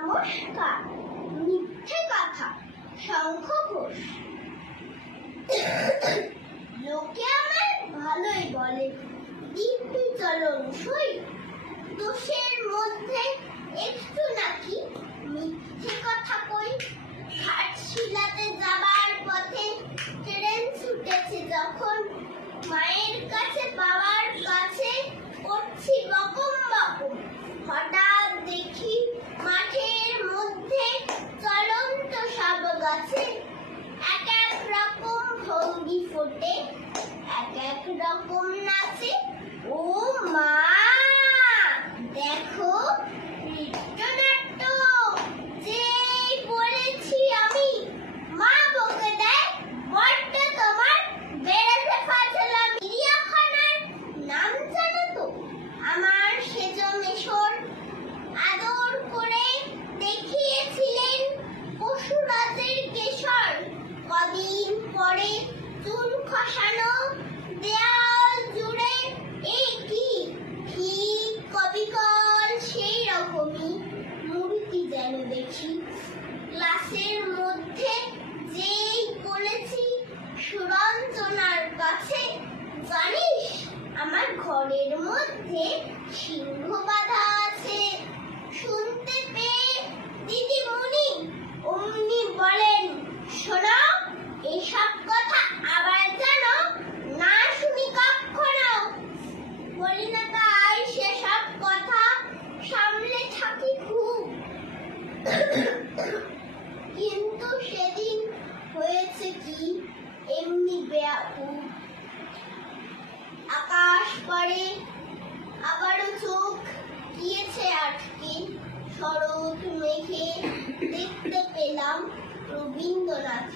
নমস্কার। মিথ্যে কথা শঙ্খ ঘোষ লোকে আমার ভালোই বলে। দিব্যি চলন সই। দোষের মধ্যে একটু নাকি মিথ্যে কথা ভঙ্গি ফোটে এক এক রকম নাচে খসানো দেয়াল জুড়ে এই কি? ঠিক কবিকল সেই রকমই মূর্তি যেন দেখি। ক্লাসের মধ্যে যেই বলেছি, সুরঞ্জনার কাছে, জানিস, আমার ঘরের মধ্যে সিংহ বাঁধা আছে। শুনতে কিন্তু সেদিন হয়েছে কি? এমনি বেয়াকুব আকাশ পরে আবারও চোখ গিয়েছে আটকে। শরৎ মেঘে দেখতে পেলাম রবীন্দ্রনাথ